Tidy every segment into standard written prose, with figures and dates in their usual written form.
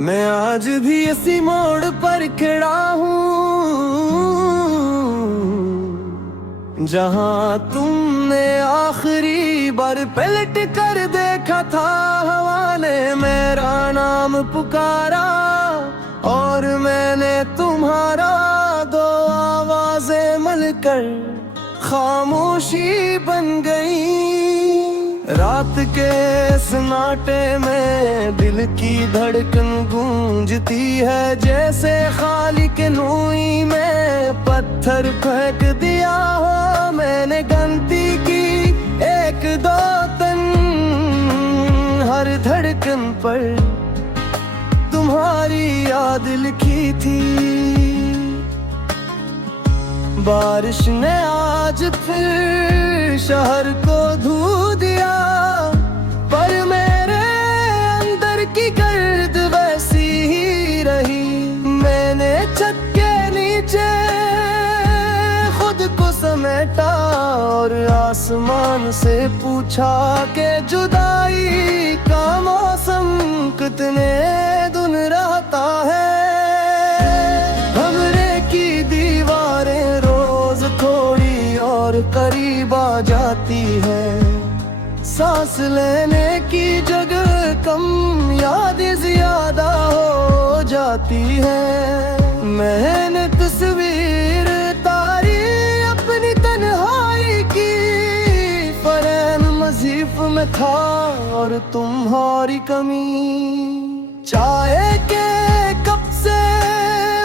मैं आज भी इसी मोड़ पर खड़ा हूँ जहाँ तुमने आखिरी बार पलट कर देखा था। हवा ने मेरा नाम पुकारा और मैंने तुम्हारा, दो आवाजें मिलकर खामोशी बन गई। रात के सन्नाटे में दिल की धड़कन गूंजती है, जैसे खाली के नूई में पत्थर फेंक दिया हो मैंने। गलती की एक दो तन, हर धड़कन पर तुम्हारी याद लिखी थी। बारिश ने आज फिर शहर को धो दिया, पर मेरे अंदर की गर्द वैसी ही रही। मैंने छत के नीचे खुद को समेटा और आसमान से पूछा कि जुदाई का मौसम कितने दिन रहता है। कमरे की दीवारें रोज थोड़ी और करीब आ जाती है, सांस लेने की जगह कम, यादें ज्यादा हो जाती है। मैंने तस्वीर तारी अपनी तन्हाई की, फरैन मजीफ में था और तुम्हारी कमी। चाय के कप से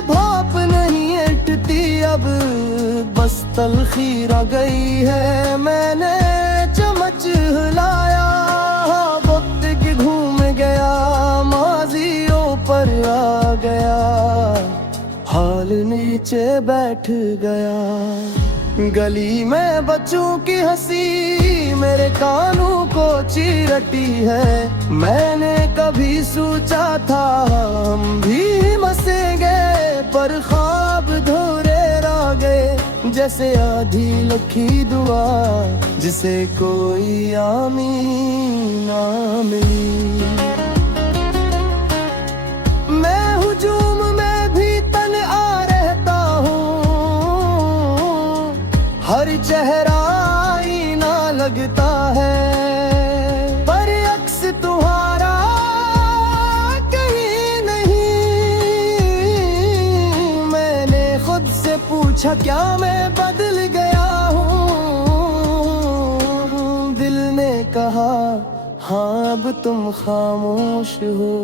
भाप नहीं हटती अब, बस तलखी रह गई है। मैंने चम्मच हिलाया, वक्त की घूम गया, माजियों पर आ गया, हाल नीचे बैठ गया। गली में बच्चों की हंसी मेरे कानों को चीरती है। मैंने कभी सोचा था हम भी मसेंगे, पर ख्वाब धोरे रह गए, जैसे आधी लखी दुआ जिसे कोई आमीन ना मिली। मैं हुजूम में भी तन्हा रहता हूँ, हर चेहरा आईना लगता है, पर अक्स तुम्हारा कहीं नहीं। मैंने खुद से पूछा क्या मैं बदल गया हूँ, दिल ने कहा हाँ अब तुम खामोश हो।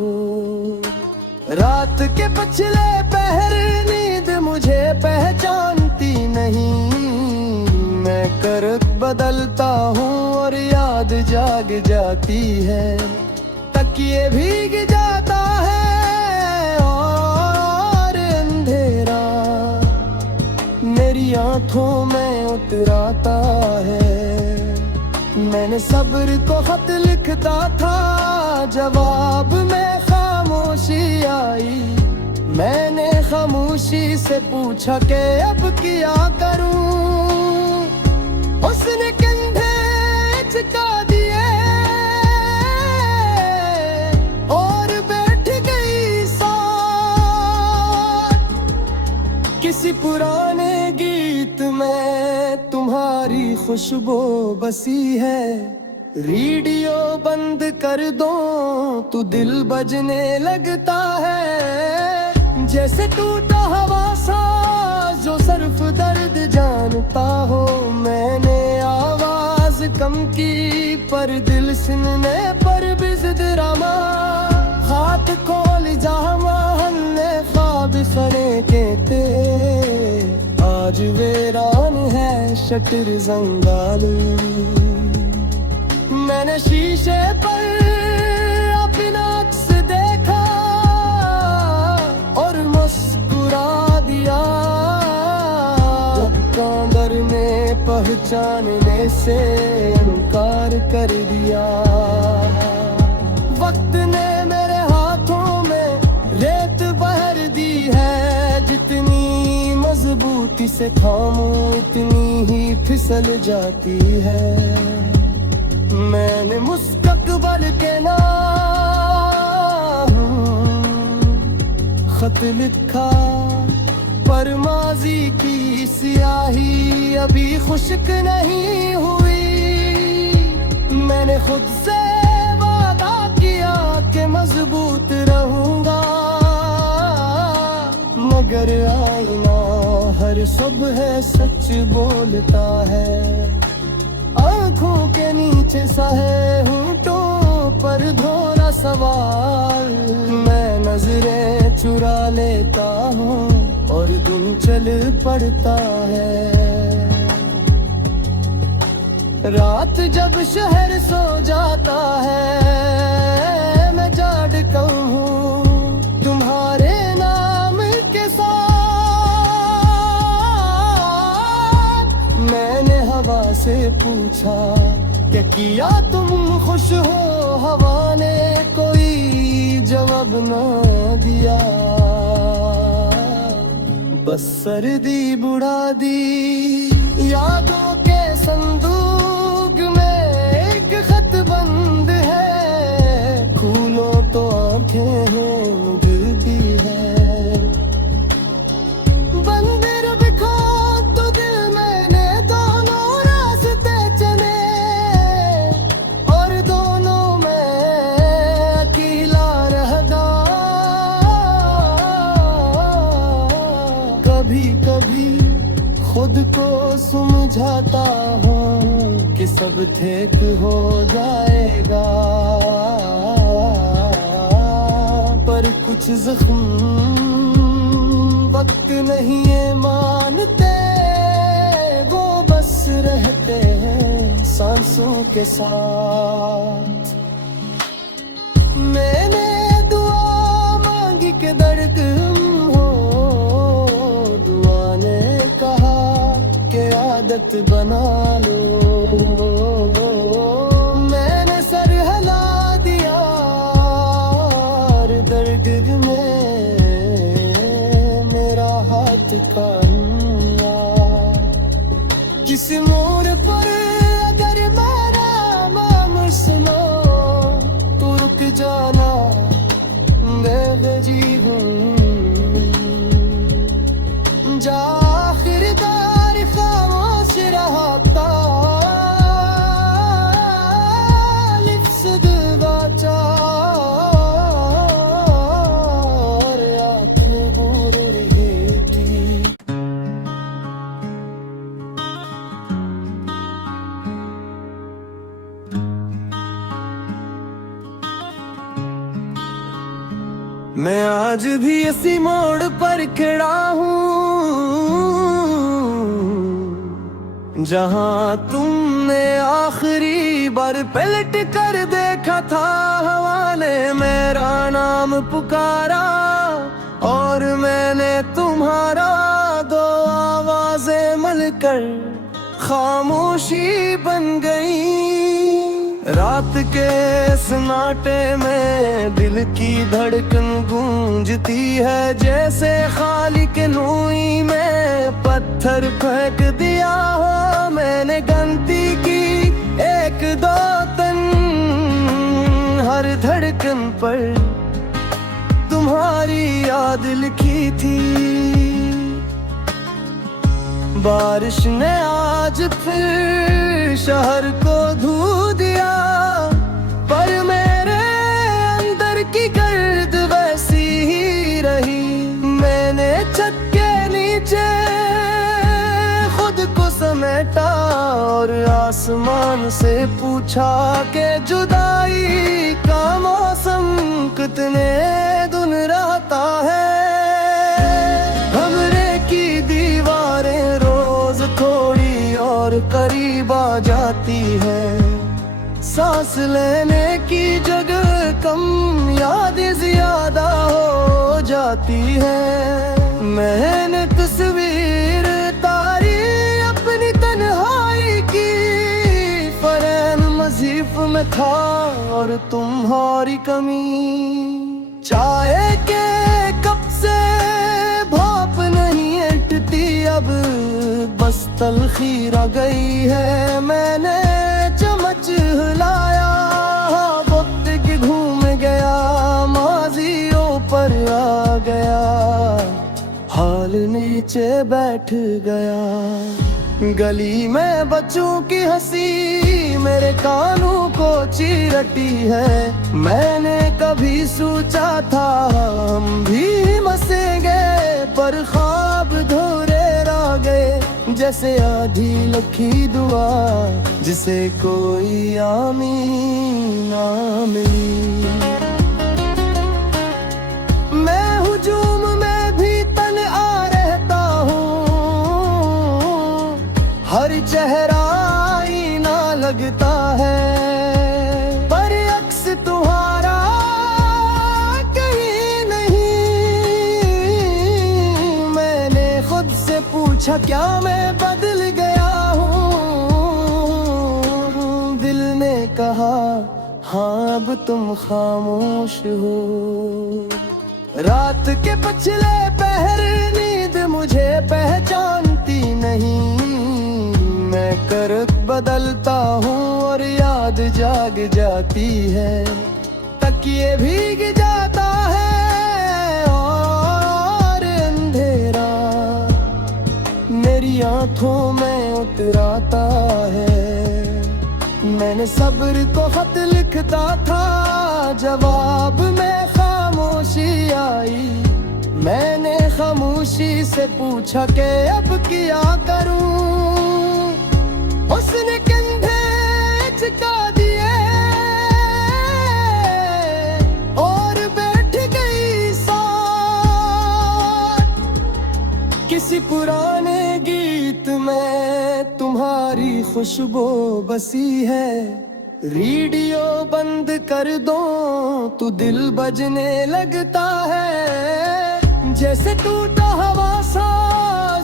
रात के पिछले पहर नींद मुझे पहचानती नहीं, मैं कर बदलता हूँ और याद जाग जाती है। तकिए भीग जाता है और अंधेरा मेरी आंखों में उतराता है। मैंने सब्र को खत लिखता था, जवाब में खामोशी आई। मैंने खामोशी से पूछा कि अब क्या करूं, उसने कंधे झुका दिए और बैठ गई साथ। किसी पुराने गीत में तुम्हारी खुशबू बसी है, रेडियो बंद कर दो तो दिल बजने लगता है, जैसे टूटा हवा सा जो सिर्फ दर्द जानता हो। मैंने आवाज कम की पर दिल सुनने पर भी जिद रमा, हाथ खोल जामा हमने ख्वाब सरे के थे। आज वीरान है शटर जंगाल, मैंने शीशे पर अपना अक्स देखा और मुस्कुरा दिया। कांदर ने पहचानने से इनकार कर दिया। वक्त ने मेरे हाथों में रेत बहर दी है, जितनी मजबूती से थामूं इतनी ही फिसल जाती है। मैंने मुस्तकबिल के नाम खत लिखा, पर माजी की स्याही अभी खुश्क नहीं हुई। मैंने खुद से वादा किया कि मजबूत रहूंगा, मगर आईना हर सुबह सच बोलता है। आंखों के नीचे सहे होंठों पर धोरा सवाल, मैं नजरें चुरा लेता हूँ और दिन चल पड़ता है। रात जब शहर सो जाता है, मैं जागता हूँ तुम्हारे नाम के साथ। मैंने हवा से पूछा क्या किया तुम खुश हो, हवा ने कोई जवाब न दिया, बस सर्दी बुढ़ा दी। यादों के संदूक में एक खत बंद है, खोलो तो आंखें हैं दिल भी है। बंदिर बिखो तो दिल मैंने दोनों रास्ते चले, और दोनों में अकेला रहता। कभी कभी खुद को समझाता हूँ कि सब ठीक हो जाएगा, पर कुछ जख्म वक्त नहीं है मानते, वो बस रहते हैं सांसों के साथ। मैंने दुआ मांगी कि दर्द हो, दुआ ने कहा कि आदत बना लो। मैंने सर हिला दिया और दर्द में मेरा हाथ कान्हा। किसी मोड़ पर अगर मेरा नाम सुनो तो रुक जाना, मैं बेजी हूँ। जा आखिरकार खामोश रहा था, लिफ्स दरवाजा और आंखें बूर रही थी। मैं आज भी इसी मोड़ पर खड़ा हूँ जहाँ तुमने आखिरी बार पलट कर देखा था। हवा ने मेरा नाम पुकारा और मैंने तुम्हारा, दो आवाजें मिलकर खामोशी बन गई। रात के सन्नाटे में दिल की धड़कन गूंजती है, जैसे खाली के नूई में पत्थर फेंक दिया हो मैंने। गलती की एक दो तन हर धड़कन पर तुम्हारी याद लिखी थी। बारिश ने आज फिर शहर को धो दिया, पर मेरे अंदर की गर्द वैसी ही रही। मैंने छत के नीचे खुद को समेटा और आसमान से पूछा कि जुदाई का मौसम कितने दिन रहता है। हमरे की दीवारें रोज थोड़ी और करीब आ जाती है, सांस लेने की जगह कम, यादें ज्यादा हो जाती है। मैंने तस्वीर तारी अपनी तन्हाई की, फरैन मजीफ में था और तुम्हारी कमी। चाय के कप से भाप नहीं हटती अब, बस तलखी रह गई है। मैंने चम्मच हिलाया, वक्त की घूम गया, माजियों पर आ गया। बगीचे बैठ गया। गली में बच्चों की हंसी मेरे कानों को चीरती है। मैंने कभी सोचा था हम भी मसेंगे, पर ख्वाब धोरे रह गए जैसे आधी लखी दुआ जिसे कोई आमीन ना मिली। मैं हुजूम में भी तन्हा रहता हूँ, हर चेहरा आईना लगता है, पर अक्स तुम्हारा कहीं नहीं। मैंने खुद से पूछा क्या मैं बदल गया हूँ, दिल ने कहा हाँ अब तुम खामोश हो। रात के पिछले पहर नींद मुझे पहचानती नहीं। मैं कर बदलता हूँ और याद जाग जाती है। तकिए भीग जाता है और अंधेरा मेरी आंखों में उतराता है। मैंने सब्र को खत लिखता था, जवाब में खामोशी आई। मैंने खामोशी से पूछा कि अब क्या करूं। उसने कंधे झुका दिए और बैठ गई साथ। किसी पुराने गीत में तुम्हारी खुशबू बसी है। रेडियो बंद कर दो तो दिल बजने लगता है, जैसे टूटा हवा सा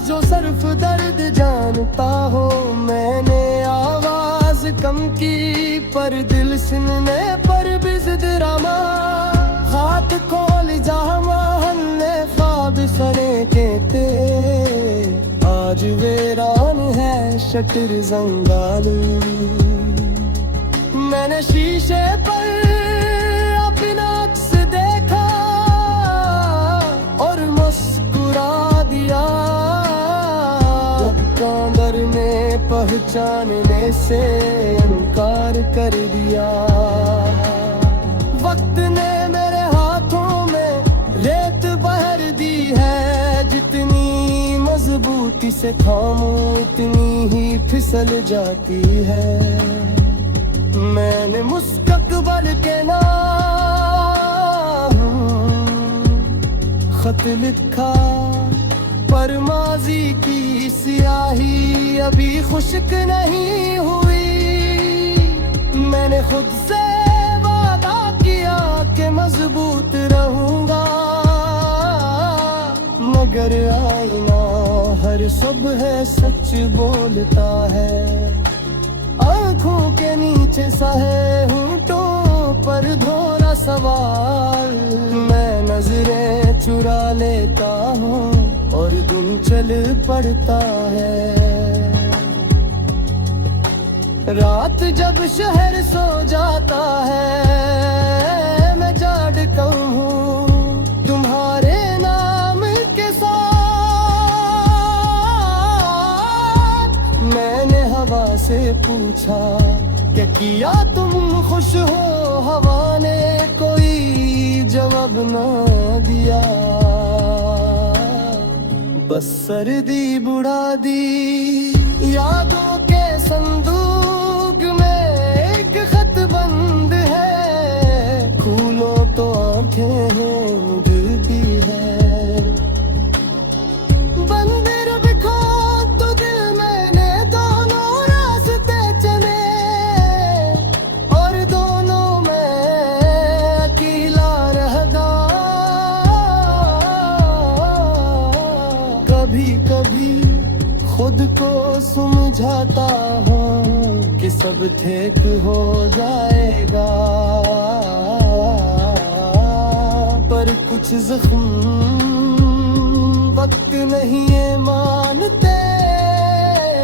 जो सिर्फ दर्द जानता हो। मैंने आवाज कम की पर दिल सुनने पर भी जिद रमा। हाथ खोल जामा हल्ले ख्वाब सरे के थे, आज वीरान है शटर जंगाल। मैंने शीशे पर अपना अक्स देखा और मुस्कुरा दिया। कांदर ने पहचानने से इनकार कर दिया। वक्त ने मेरे हाथों में रेत बहर दी है, जितनी मजबूती से थामूं उतनी ही फिसल जाती है। मैंने मुस्तकबिल के नाम खत लिखा, पर माजी की स्याही अभी खुश्क नहीं हुई। मैंने खुद से वादा किया कि मजबूत रहूंगा, मगर आईना हर सुबह सच बोलता है। आँखों के नीचे सहे होंठों पर धोरा सवाल। मैं नजरें चुरा लेता हूँ और दिन चल पड़ता है। रात जब शहर सो जाता है, मैं जागता हूँ तुम्हारे नाम के साथ। मैंने हवा से पूछा कि किया तुम खुश हो, हवा ने कोई जवाब न दिया। बस सर्दी बुढ़ा दी यादों के संदूक में एक खत बंद है। खोलो तो आंखें हैं दिल भी है। बंदिर बिखो तो दिल मैंने दोनों रास्ते चले, और दोनों में अकेला रह गया। कभी कभी खुद को समझाता हूँ कि सब ठीक हो जाएगा, पर कुछ जख्म वक्त नहीं है मानते।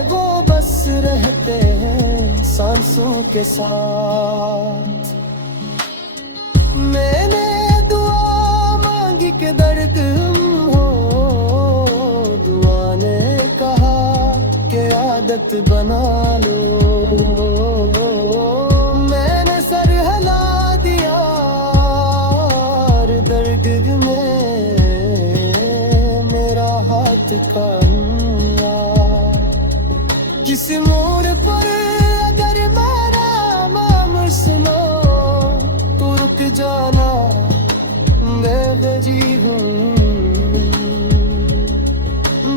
वो बस रहते हैं सांसों के साथ। मैंने दुआ मांगी कि दर्द हो, आदत बना लो। मैंने सर हिला दिया और दर्द में मेरा हाथ कांगा। किसी मोड़ पर अगर मेरा नाम सुनो तो रुक जाना, मैं बजी हूँ।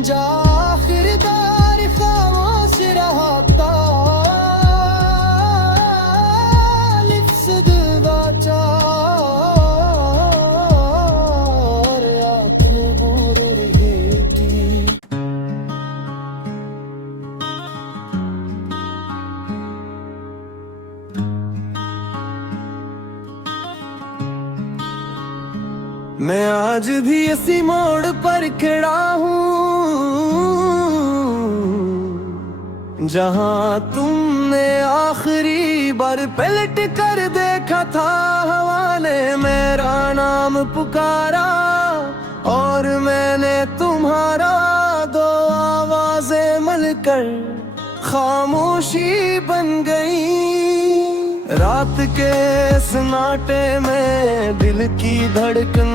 जा आखिरकार खामोश रहा था, लिप्स दुबाचार आंखें बूर रही थी। मैं आज भी इसी मोड़ पर खड़ा हूँ जहाँ तुमने आखिरी बार पलट कर देखा था। हवा ने मेरा नाम पुकारा और मैंने तुम्हारा, दो आवाजें मिलकर खामोशी बन गई। रात के सन्नाटे में दिल की धड़कन